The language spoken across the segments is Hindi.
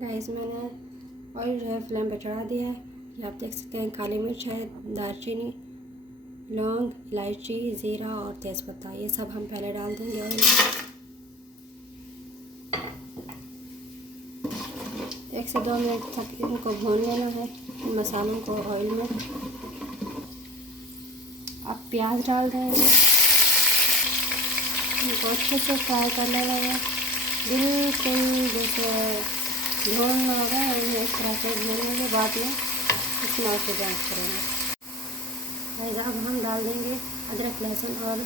गाइस मैंने ऑयल जो है फ्लेम पे चढ़ा दिया है। ये आप देख सकते हैं काली मिर्च है, दालचीनी, लौंग, इलायची, ज़ीरा और तेज़पत्ता, ये सब हम पहले डाल देंगे ऑयल में। 1 से 2 मिनट तक इनको भून लेना है मसालों को ऑयल में। अब प्याज डाल देंगे, इनको अच्छे से फ्राई कर लेना है, बिल्कुल जैसे भूनना होगा इस तरह से भून लेंगे। बाद में इसमें और जांच करेंगे। अब हम डाल देंगे अदरक, लहसुन और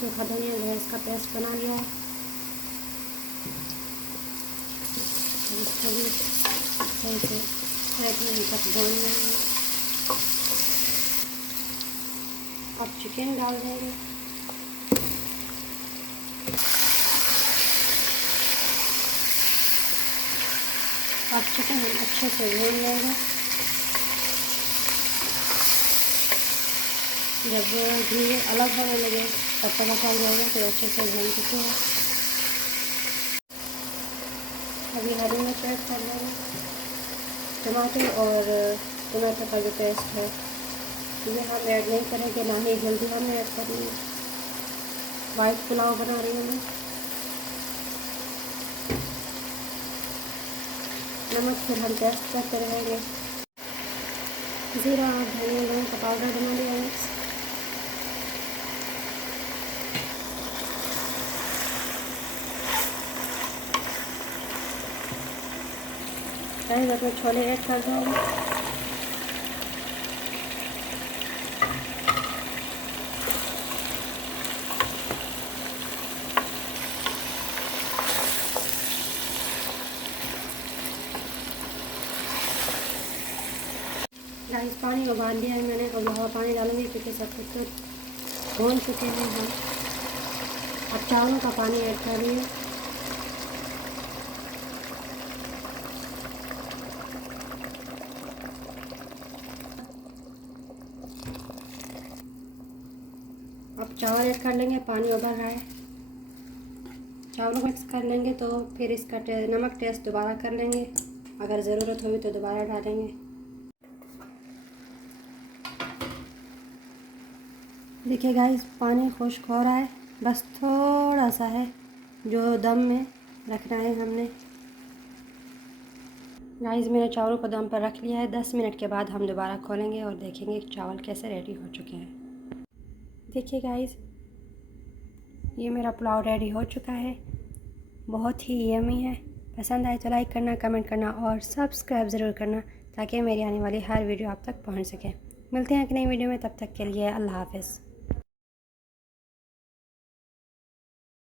सूखा धनिया जो है इसका पेस्ट बना लिया है। इसको भी सही से 1 मिनट तक भून लेंगे। अब चिकन डाल देंगे। अब चिकन हम अच्छे से भून लेंगे। जब घी अलग होने लगे तब पता चल जाएगा फिर अच्छे से भून चुके हैं। अभी हरी मिर्च ऐड कर लेंगे, टमाटर और टमाटर का जो पेस्ट है ये हम ऐड नहीं करेंगे, ना ही जल्दी हम ऐड करेंगे। वाइट पुलाव बना रही हूँ मैं। नमक फिर हम टेस्ट करते रहेंगे। ज़ीरा और धनिया का पाउडर बना लिया मिक्स। मैं छोले ऐड कर दूँगी। गाइस पानी उबाल लिया है मैंने, और यहाँ पानी डालूंगी क्योंकि सब कुछ तो भून चुके हैं हम। अब चावलों का पानी ऐड कर रही हूँ। अब चावल ऐड कर लेंगे, पानी उबल रहा है। चावलों को मिक्स कर लेंगे तो फिर इसका नमक टेस्ट दोबारा कर लेंगे, अगर ज़रूरत होगी तो दोबारा डालेंगे। देखिए गाइस पानी खुश्क हो रहा है, बस थोड़ा सा है जो दम में रखना है हमने। गाइस मैंने चावलों को दम पर रख लिया है। 10 मिनट के बाद हम दोबारा खोलेंगे और देखेंगे चावल कैसे रेडी हो चुके हैं। देखिए गाइस ये मेरा पुलाव रेडी हो चुका है, बहुत ही यम्मी है। पसंद आए तो लाइक करना, कमेंट करना और सब्सक्राइब ज़रूर करना ताकि मेरी आने वाली हर वीडियो आप तक पहुंच सके। मिलते हैं एक नई वीडियो में, तब तक के लिए अल्लाह हाफ़िज़।